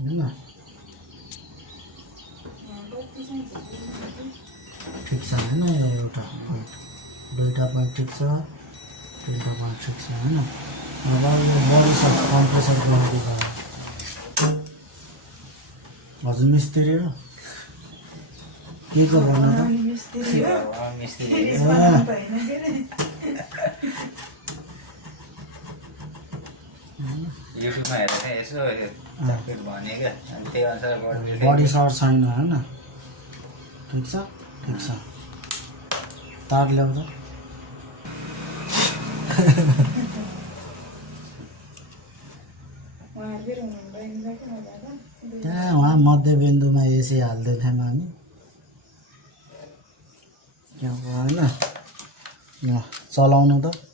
हैन ठिक छ हैन यो एउटा पोइन्ट दुईटा पोइन्ट ठिक छ तिनटा पोइन्ट ठिक छ हैन अब यो बडी सर्ट कम्प्रेसर गर्नु पर्यो हजुर मिस्त्री हो के को गर्नु त युट्युबमा हेरेर यसो भने क्या अनि त्यही अनुसार गरिदिनु बडी सर्ट छैन हैन ठिक छ तार ल्याउ त त्यहाँ वहाँ मध्यबिन्दुमा एसी हाल्दै थियौँ हामी यहाँ होइन चलाउनु त